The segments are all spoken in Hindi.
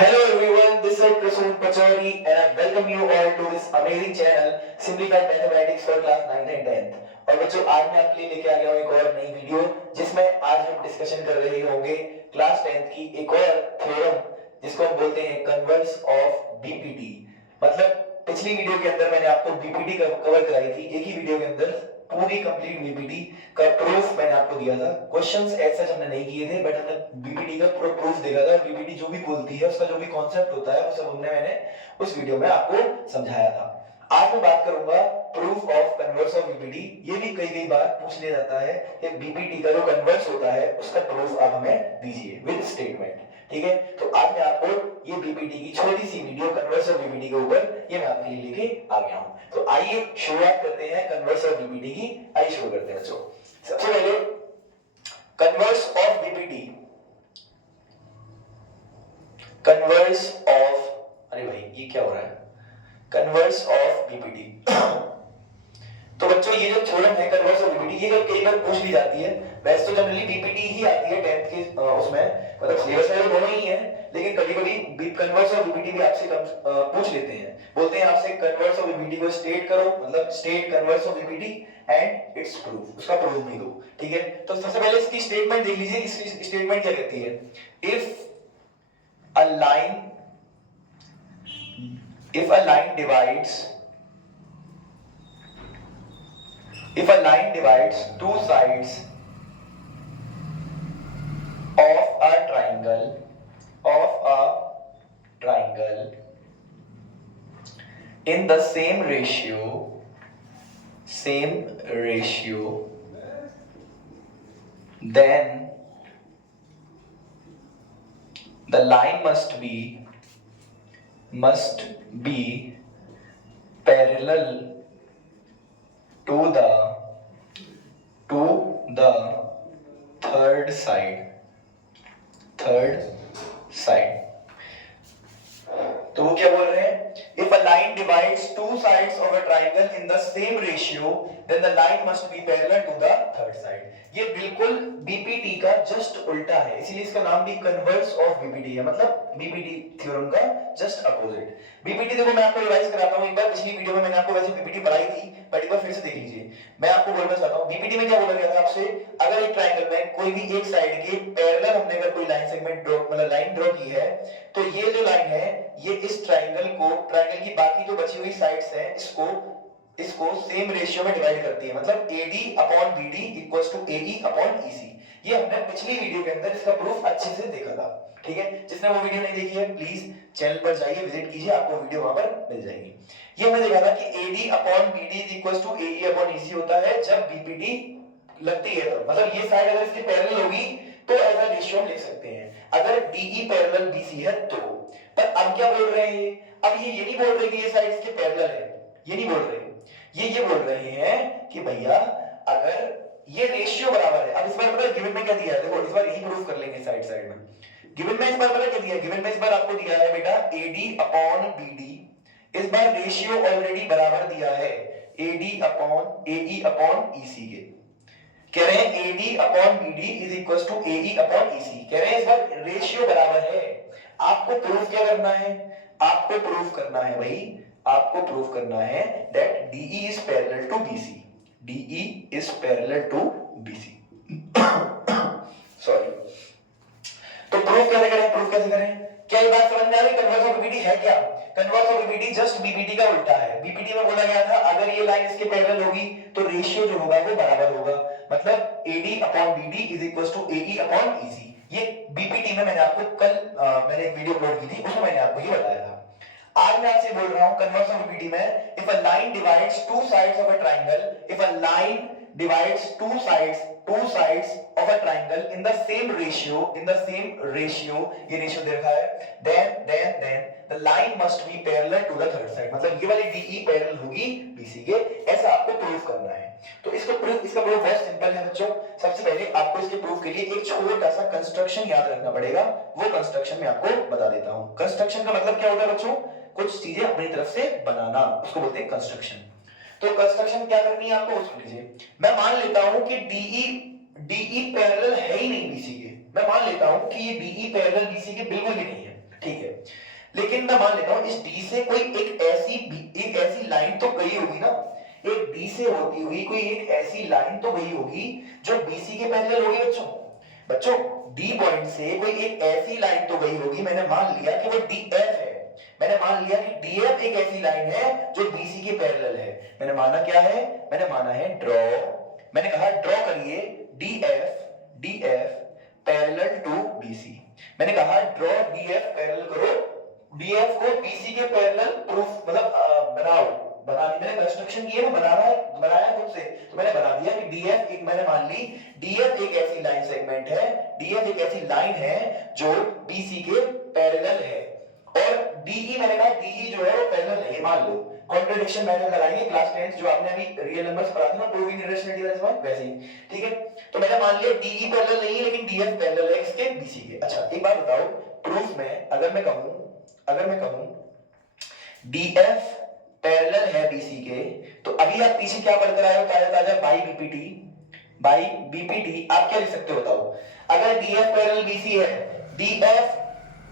Hello everyone, this is Prasoon Pachori and I welcome you all to this amazing channel Simplified Mathematics for class 9th and 10th। और बच्चों आज मैं आपके लिए लेके आ गया हूँ एक और नई वीडियो जिसमें आज हम डिस्कशन कर रहे होंगे क्लास 10th की एक और थ्योरम जिसको हम बोलते हैं कन्वर्स ऑफ बीपीटी। मतलब पिछली वीडियो के अंदर मैंने आपको बीपीटी कवर कराई थी, एक ही वीडियो के अंदर पूरी कंप्लीट बीपीटी का प्रूफ मैंने आपको दिया था। क्वेश्चंस ऐसा हमने नहीं किए थे बट हमने बीपीटी का पूरा प्रूफ देखा था। बीपीटी जो भी बोलती है उसका जो भी कॉन्सेप्ट होता है वो सब मैंने उस वीडियो में आपको समझाया था। आज मैं बात करूंगा proof of converse of BPT. ये भी कई बार पूछ लिया जाता है कि बीपीटी का जो कन्वर्स होता है उसका प्रूफ आप हमें दीजिए विद स्टेटमेंट। ठीक है, तो आज मैं आपको ये बीपीटी की छोटी सी वीडियो कन्वर्स ऑफ बीपीटी के ऊपर ये मैं आपके लिए लेके आ गया हूं। तो आइए शुरुआत करते हैं कन्वर्स ऑफ बीपीटी की। आइए शुरू करते हैं बच्चों। सबसे पहले converse of BPT, converse of, अरे भाई ये क्या हो रहा है, कन्वर्स ऑफ बीपीटी। तो बच्चों ये जो थ्योरम है कन्वर्स ऑफ बीपीटी, ये कई बार पूछ ली जाती है। वैसे तो जनरली बीपीटी ही आती है 10th के उसमें, मतलब सिलेबस में दोनों ही है, लेकिन कभी-कभी कन्वर्स ऑफ बीपीटी भी आपसे पूछ लेते हैं। बोलते हैं आपसे कन्वर्स ऑफ बीपीटी को स्टेट करो, मतलब state converse of BPT and it's proof, उसका प्रूफ भी दो। ठीक है, तो सबसे पहले इसकी स्टेटमेंट देख लीजिए। इसकी स्टेटमेंट क्या कहती है? If a line divides, if a line divides two sides of a triangle in the same ratio, then the line must be parallel to the third side। तो वो क्या बोल रहे हैं? If a line divides two sides of a triangle in the same ratio, then the line must be parallel to the third side। ये बिल्कुल बीपीटी का जस्ट उल्टा है, इसीलिए इसका नाम भी कन्वर्स ऑफ बीपीटी है, मतलब बीपीटी थ्योरम का जस्ट अपोजिट। बीपीटी देखो मैं आपको रिवाइज कराता हूं एक बार। पिछली वीडियो में मैंने आपको वैसे बीपीटी पढ़ाई थी, बट एक बार फिर से देख लीजिए। मैं आपको बोलना चाहता हूं बीपीटी में क्या बोला गया था आपसे, अगर एक ट्रायंगल में कोई भी एक साइड के पैरेलल हमने अगर कोई लाइन सेगमेंट ड्रॉ, मतलब लाइन ड्रॉ की है, तो ये जो लाइन है ये इस ट्रायंगल की बाकी जो बची हुई साइड्स हैं इसको सेम रेशियो में डिवाइड करती है, मतलब AD upon BD equals to AE upon EC। ये हमने पिछली वीडियो के अंदर इसका प्रूफ अच्छे से देखा था। ठीक है, जिसने वो वीडियो नहीं देखी है प्लीज चैनल पर जाइए, विजिट कीजिए, आपको वीडियो वहां पर मिल जाएगी। ये हमने देखा था कि AD upon BD equals to AE upon EC होता है जब BPT लगती है, तो मतलब ये साइड अगर इसके पैरेलल होगी तो ऐसा रेशियो हम लिख सकते हैं, अगर DE पैरेलल BC है तो। पर अब क्या बोल रहे हैं? अब ये नहीं बोल रहे कि ये साइड इसके पैरेलल है, ये नहीं बोल रहे, ये बोल रहे हैं कि भैया अगर ये रेशियो बराबर है। अब इस बार पता गिवन में क्या दिया है, देखो इस बार यही प्रूफ कर लेंगे साइड में। गिवन में इस बार पता क्या दिया है? गिवन में इस बार आपको दिया है बेटा AD अपॉन BD, इस बार रेशियो ऑलरेडी बराबर दिया है AD upon AE upon EC के। कह रहे हैं AD upon BD is equals to AE upon EC, कह रहे हैं इस बार रेशियो बराबर है। आपको प्रूफ क्या करना है? आपको प्रूफ करना है भाई, आपको प्रूफ करना है that DE is parallel to BC, DE is parallel to BC। Sorry, तो प्रूफ कैसे करें? क्या ये बात समझ में आ रही? कन्वर्स ऑफ बीपीटी है क्या? Converse of BPT just BPT का उल्टा है। बीपीटी में बोला गया था अगर ये लाइन इसके पैरेलल होगी तो रेशियो जो होगा वो बराबर होगा, मतलब AD upon BD is equals to AE upon EC। ये बीपीटी में मैंने आपको कल मैंने एक वीडियो अपलोड की थी, उसमें मैंने आपको ये बताया था। आज मैं आपसे बोल रहा हूं कन्वर्स ऑफ बीपीटी में, if a line divides two sides of a triangle, if a line divides two sides of a triangle in the same ratio, ये रेशियो दे रखा है, then the line must be parallel to the third side, मतलब ये वाली DE पैरेलल होगी BC के, ऐसा आपको प्रूफ करना है। तो इसका प्रूफ बहुत सिंपल है बच्चों। सबसे पहले आपको इसके प्रूफ के लिए एक छोटा सा कंस्ट्रक्शन याद रखना पड़ेगा, वो कंस्ट्रक्शन मैं आपको बता देता हूं। कंस्ट्रक्शन का मतलब क्या होता है बच्चों? कुछ चीजें अपनी तरफ से बनाना, उसको बोलते हैं कंस्ट्रक्शन। तो कंस्ट्रक्शन क्या करनी है आपको, सुन लीजिए। मैं मान लेता हूं कि DE पैरेलल है ही नहीं BC के, मैं मान लेता हूं कि ये DE पैरेलल BC के बिल्कुल भी नहीं है। ठीक है, लेकिन मैं मान लेता हूं इस डी से कोई एक ऐसी लाइन तो गई होगी ना, एक डी से होती हुई कोई एक ऐसी लाइन तो गई होगी जो बीसी के पैरेलल होगी बच्चों। बच्चों डी पॉइंट से कोई एक ऐसी लाइन तो गई होगी, मैंने मान लिया कि वो डीएफ है, मैंने मान लिया कि डीएफ एक ऐसी लाइन है जो बीसी के पैरेलल है। मैंने माना क्या है, मैंने माना है ड्रॉ, मैंने कहा ड्रॉ करिए डीएफ पैरेलल टू बीसी। मैंने कहा ड्रॉ डीएफ पैरेलल करो, डीएफ को बीसी के पैरेलल प्रूफ मतलब बना दी मैंने, कंस्ट्रक्शन की है ना, बनाया खुद से, तो मैंने बना दिया कि डीएफ एक, मैंने मान ली डीएफ एक ऐसी लाइन सेगमेंट है, डीएफ एक ऐसी लाइन है जो बीसी के पैरेलल है, और डीई मैंने कहा डीई जो है वो पैरेलल नहीं, मान लो कॉन्ट्रडिक्शन मेथड लगाएंगे क्लास 10 जो आपने अभी रियल नंबर्स पढ़ा था ना, प्रूविंग इररेशनैलिटी वैसे ही, ठीक है। तो मैंने मान लिया डीई पैरेलल नहीं है लेकिन डीएफ पैरेलल है इसके बीसी के। अच्छा एक बात बताओ, प्रूफ में अगर मैं कहूं डीएफ पैरेलल है बीसी के, तो अभी आप पीछे क्या पढ़कर आए हो ताजा बाई बीपीटी आप क्या लिख सकते हो बताओ। अगर डीएफ पैरेलल बीसी है,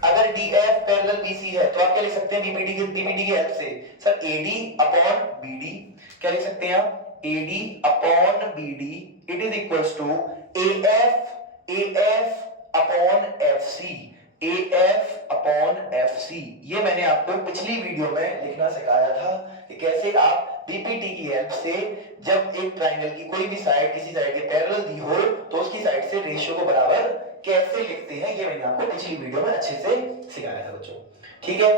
अगर डीएफ पैरेलल बीसी है तो आप क्या लिख सकते हैं बीपीटी की हेल्प से, सर एडी अपॉन बीडी, क्या लिख सकते हैं आप, AD upon BD it is equals to AF upon FC, AF upon FC। ये मैंने आपको पिछली वीडियो में लिखना सिखाया था कि कैसे आप बीपीटी की हेल्प से जब एक ट्रायंगल की कोई भी साइड किसी साइड के पैरेलल दी हो तो उसकी साइड से रेशियो को बराबर कैसे लिखते हैं, ये मैंने आपको पिछली वीडियो में अच्छे से सिखाया था बच्चों, ठीक है।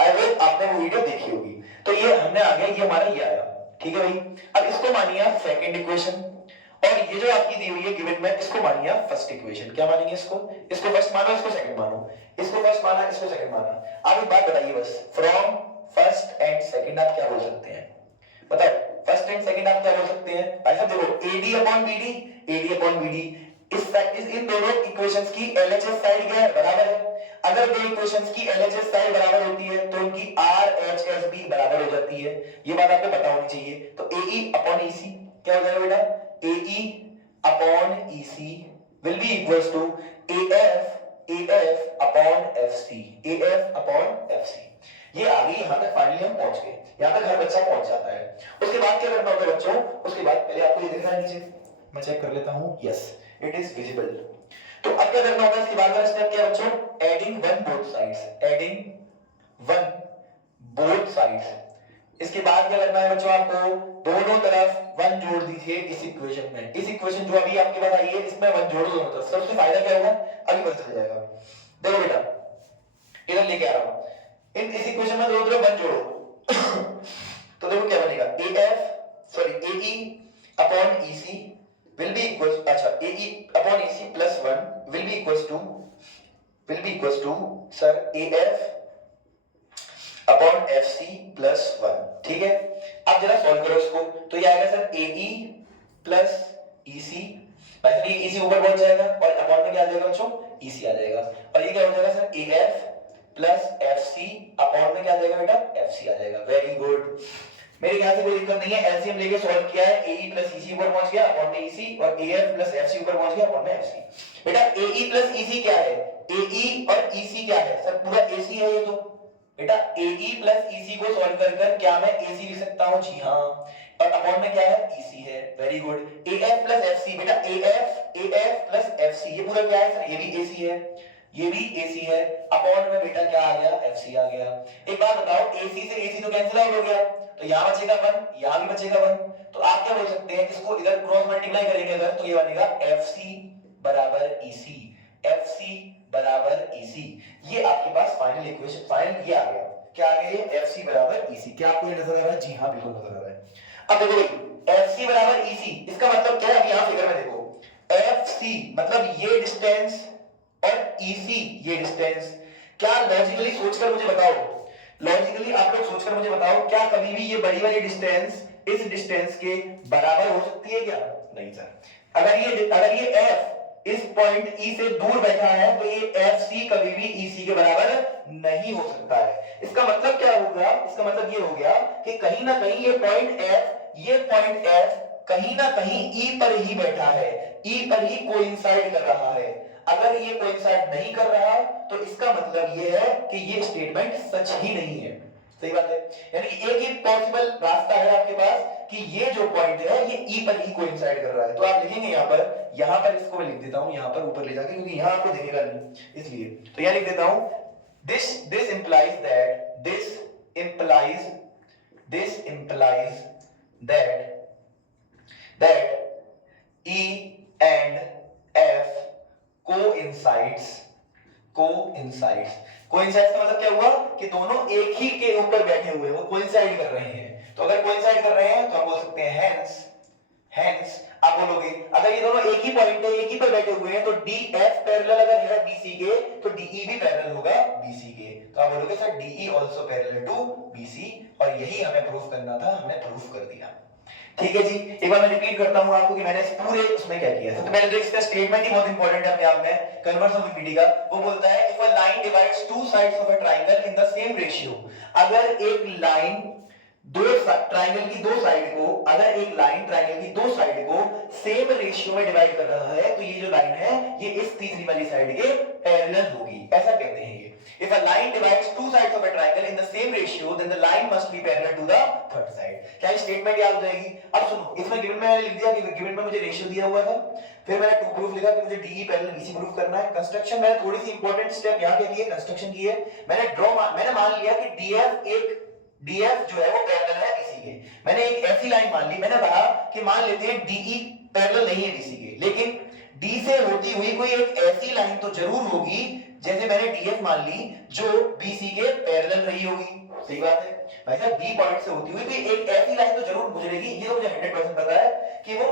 आई होप आपने वो वीडियो देखी होगी। तो ये हमने आ गया, ये हमारा ये आया, ठीक है भाई। अब इसको मानिए आप सेकंड इक्वेशन, और ये जो आपकी दी हुई है गिवन में, इसको मानिए आप फर्स्ट इक्वेशन। क्या मानेंगे इसको फर्स्ट मानो, इसको सेकंड मानो, इसको फर्स्ट माना, इसको सेकंड माना। आप एक बात बताइए बस, फ्रॉम फर्स्ट एंड सेकंड आप क्या बोल सकते हैं, बताओ फर्स्ट एंड सेकंड आप क्या बोल सकते हैं भाई साहब। देखो एडी अपॉन बीडी इस इन दोनों इक्वेशंस की एलएचएस साइड क्या है, बराबर है। अगर दो इक्वेशंस की एलएचएस साइड बराबर होती है तो उनकी आरएचएस भी बराबर हो जाती है, ये बात आपको पता होनी चाहिए। तो एई अपॉन ईसी क्या हो जाएगा बेटा, AE upon EC will be equals to AF upon FC, AF upon FC। ये आ गई, यहां तक फाइनली हम पहुंच गए, यहां तक हर बच्चा पहुंच जाता है। उसके बाद क्या करना होता है बच्चों, उसके बाद पहले आपको ये देखना है नीचे, मैं चेक कर लेता हूं, यस इट इज विजिबल। तो अब क्या करना होता है, इसके बाद वाला स्टेप क्या है बच्चों, एडिंग वन बोथ साइड्स। इसके बाद क्या करना है बच्चों, आपको दोनों तरफ वन जोड़ दीजिए इस इक्वेशन में। इस इक्वेशन जो अभी आपके पास आई है इसमें वन जोड़ो दोनों तरफ, सबसे फायदा क्या होगा, अभी पता चल जाएगा। देखो बेटा इधर लेके आ रहा हूं, इस इक्वेशन में दोनों तरफ वन जोड़ो तो देखो क्या बनेगा, AE upon EC will be equals, अच्छा AE upon EC plus 1 will be equals to sir AF upon FC plus 1, ठीक है। अब जरा सॉल्व करो इसको, तो ये आएगा सर AE प्लस EC, भाई ये EC ऊपर पहुंच जाएगा और अपॉन में क्या आ जाएगा बच्चों, EC आ जाएगा, और ये क्या हो जाएगा sir AF plus FC upon में क्या आ जाएगा बेटा, FC आ जाएगा। वेरी गुड, मेरे ख्याल से कोई दिक्कत नहीं है, एलसीएम लेके सॉल्व किया है, AE प्लस EC ऊपर पहुंच गया अपॉन में EC, और AF प्लस FC ऊपर पहुंच गया अपॉन में FC। बेटा AE प्लस EC क्या है, AE और EC क्या है सर, पूरा AC है ये तो। बेटा AE प्लस EC को सॉल्व कर क्या मैं AC लिख सकता हूं, जी हां, और अपॉन में क्या है, EC है। Very good, AF plus FC, बेटा AF प्लस FC ये पूरा क्या है सर, ये भी AC है, ये भी AC है, अपॉन में बेटा क्या आ गया, FC आ गया। एक बात बताओ, AC से AC तो कैंसिल आउट हो गया, तो यहां बचेगा 1, यहां भी बचेगा 1, तो आप क्या बोल सकते हैं, इसको इधर क्रॉस मल्टीप्लाई करेंगे अगर, तो ये बनेगा FC बराबर EC, FC बराबर EC। ये आपके पास फाइनल इक्वेशन, फाइनल ये आ गया, क्या आ गया ये, FC बराबर EC। क्या आपको ये नजर आ रहा है, जी हां बिल्कुल नजर आ रहा है। अब देखो भाई FC बराबर EC, इसका मतलब क्या है, अब यहां फिगर में देखो, FC मतलब ये डिस्टेंस और EC ये डिस्टेंस। क्या लॉजिकली सोचकर मुझे बताओ, लॉजिकली आप लोग सोचकर मुझे बताओ, क्या कभी भी ये बड़ी वाली डिस्टेंस इस डिस्टेंस के बराबर हो सकती है क्या, नहीं सर। अगर ये F इस पॉइंट E से दूर बैठा है तो ये FC कभी भी EC के बराबर नहीं हो सकता है। इसका मतलब क्या होगा, इसका मतलब ये हो गया कि कहीं ना कहीं ये पॉइंट F कहीं ना कहीं E पर ही बैठा है, E पर ही कोइंसाइड कर रहा है। अगर ये कोइंसाइड नहीं कर रहा तो इसका मतलब ये है कि ये स्टेटमेंट सच ही नहीं है। सही बात है, यानी कि एक ही पॉसिबल रास्ता है आपके पास कि ये जो पॉइंट है ये ई पर ही कोइंसाइड कर रहा है। तो आप लिखेंगे यहां पर इसको मैं लिख देता हूं यहां पर ऊपर ले जाके, क्योंकि यहां आपको दिखेगा नहीं इसलिए। तो यहां लिख देता हूं this implies that E and F coincides का मतलब क्या हुआ कि दोनों एक ही के ऊपर बैठे हुए, वो कोइंसाइड कर रहे हैं। तो अगर कोइंसाइड कर रहे हैं तो हम बोल सकते हैं हेंस आप बोलोगे अगर ये दोनों एक ही पॉइंट है, एक ही पर बैठे हुए हैं, तो DF पैरेलल अगर है BC के तो DE भी पैरेलल होगा BC के। तो आप बोलोगे sir DE also parallel to BC, और यही हमें प्रूफ करना था, हमने प्रूफ कर दिया। ठीक है जी, एक बार मैं रिपीट करता हूं आपको कि मैंने इस पूरे उसमें क्या किया। सबसे पहले तो इसका स्टेटमेंट ही बहुत इंपॉर्टेंट है अपने आप में, कन्वर्स ऑफ बीपीटी का। वो बोलता है if a line divides two sides of a triangle in the same ratio, अगर एक लाइन ट्रायंगल की दो साइड को, अगर एक लाइन ट्रायंगल की दो साइड को सेम रेशियो में डिवाइड कर रहा है, तो ये जो लाइन है ये इस तीसरी वाली साइड के पैरेलल होगी, ऐसा कहते हैं ये। If a line divides two sides of a triangle in the same ratio, then the line must be parallel to the third side. क्या ये स्टेटमेंट याद हो जाएगी? अब सुनो, इसमें गिवन में मैंने लिख दिया कि गिवन में मुझे रेशियो दिया हुआ था, फिर मैंने टू प्रूफ लिखा कि मुझे DE पैरेलल BC प्रूफ करना है। कंस्ट्रक्शन मैंने थोड़ी सी इंपॉर्टेंट स्टेप यहाँ क्या की है, कंस्ट्रक्शन की है। मैंने मान लिया कि DF जो है वो पैरेलल है BC के। मैंने एक ऐसी लाइन मान ली, मैंने कहा कि मान लेते हैं DE पैरेलल नहीं है BC के, लेकिन D से होती हुई कोई एक ऐसी लाइन तो जरूर होगी, जैसे मैंने DF मान ली, जो BC के पैरेलल रही होगी। सही बात है भाई साहब, B पॉइंट से होती हुई कोई एक ऐसी लाइन तो जरूर गुजरेगी, ये तो मुझे 100% पता है कि वो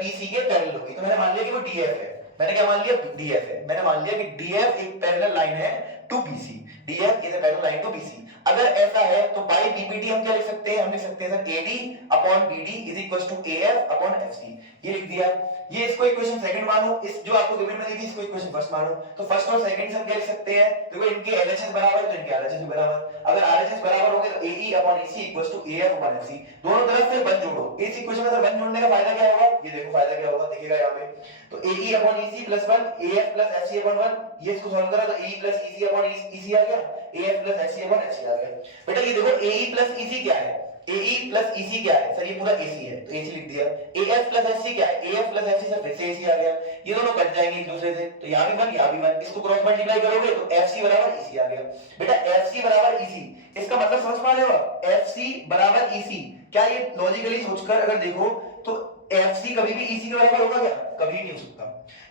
BC के पैरेलल होगी। तो मैंने मान लिया कि वो DF है। मैंने क्या मान लिया? DF है। मैंने मान लिया कि DF एक पैरेलल लाइन है to BC, DF is a parallel line to BC। अगर ऐसा है तो बाय BPT हम क्या लिख सकते हैं? हम लिख सकते हैं sir AD upon BD is equal to AF upon FC। ये लिख दिया। ये इसको इक्वेशन सेकंड मानो, इस जो आपको गिवन में दी थी इसको इक्वेशन फर्स्ट मानो। तो फर्स्ट और सेकंड से हम क्या लिख सकते हैं? देखो इनके LHS बराबर है तो इनके RHS भी बराबर। अगर RHS बराबर होंगे तो AE upon EC equal to AF upon FC। दोनों तरफ से 1 जोड़ो। इस इक्वेशन में सर 1 जोड़ने का फायदा क्या होगा? ये देखो फायदा क्या होगा, देखिएगा यहाँ पे। तो AE upon EC plus 1 AF plus FC upon 1, ये इसको सॉल्व करा तो AE plus EC upon EC आ गया, AF plus FC upon FC आ गया। बेटा ये देखो AE प्लस EC क्या है? AE प्लस EC क्या है? सर ये पूरा AC है तो AC लिख दिया। AF प्लस FC क्या है? AF प्लस FC सर फिर से AC आ गया। ये दोनों कट जाएंगे एक दूसरे से, तो यहाँ भी 1 यहाँ भी 1, इसको क्रॉस मल्टीप्लाई करोगे तो FC बराबर EC आ गया। बेटा FC बराबर EC, इसका मतलब समझ पा रहे हो? FC बराबर EC, क्या ये लॉजिकली सोचकर अगर देखो तो FC कभी भी EC के बराबर होगा क्या? कभी नहीं हो सकता।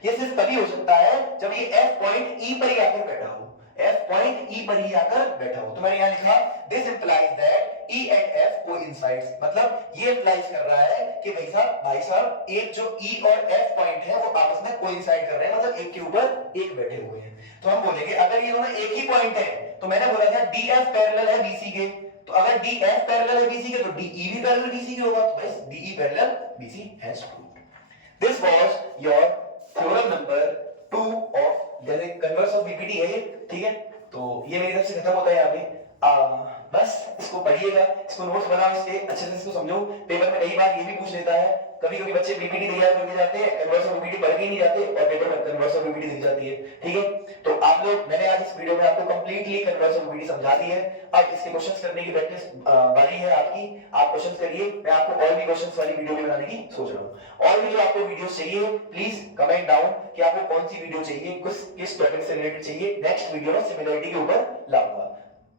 ये सिर्फ तभी हो सकता है जब ये F पॉइंट E पर ही आकर बैठा हो, F पॉइंट E पर ही आकर बैठा हो। तो मैंने यहाँ लिखा this implies that E and F coincides, मतलब ये इंप्लाइज कर रहा है कि भाई साहब एक जो E और F पॉइंट है वो आपस में कोइंसाइड कर रहे हैं, मतलब एक के ऊपर एक बैठे हुए हैं। तो हम बोलेंगे अगर ये दोनों एक ही पॉइंट है, तो मैंने बोला था DF पैरेलल है BC के, तो अगर DF पैरेलल है BC के तो DE भी पैरेलल BC के होगा, तो बस DE parallel BC has proved. This was your theorem number 2 of, जैसे कन्वर्स ऑफ BPT है ये, ठीक है। तो ये मेरी तरफ से खत्म होता है यहाँ पे। बस इसको पढ़िएगा, इसको नोट्स बनाओ, इसके अच्छे से इसको समझो। पेपर में कई बार ये भी पूछ लेता है, कभी-कभी बच्चे BPT तैयार करके जाते हैं, कन्वर्स ऑफ BPT पढ़ के नहीं जाते और पेपर में कन्वर्स ऑफ BPT दिख जाती है, ठीक है। तो आप लोग, मैंने आज इस वीडियो में आपको कंप्लीटली कन्वर्स ऑफ BPT समझा दी है। अब इसके क्वेश्चंस करने की प्रैक्टिस बारी है आपकी, आप क्वेश्चंस करिए। मैं आपको और भी क्वेश्चंस वाली वीडियो भी बनाने की सोच रहा हूं। और भी जो आपको वीडियोस चाहिए प्लीज कमेंट डाउन कि आपको कौन सी वीडियो चाहिए, किस टॉपिक से रिलेटेड चाहिए। नेक्स्ट वीडियो में सिमिलरिटी के ऊपर लाऊंगा,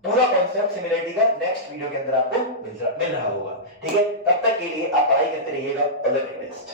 पूरा कॉन्सेप्ट सिमिलरिटी का नेक्स्ट वीडियो के अंदर आपको मिल रहा होगा, ठीक है। तब तक के लिए आप पढ़ाई करते रहिएगा। All the best.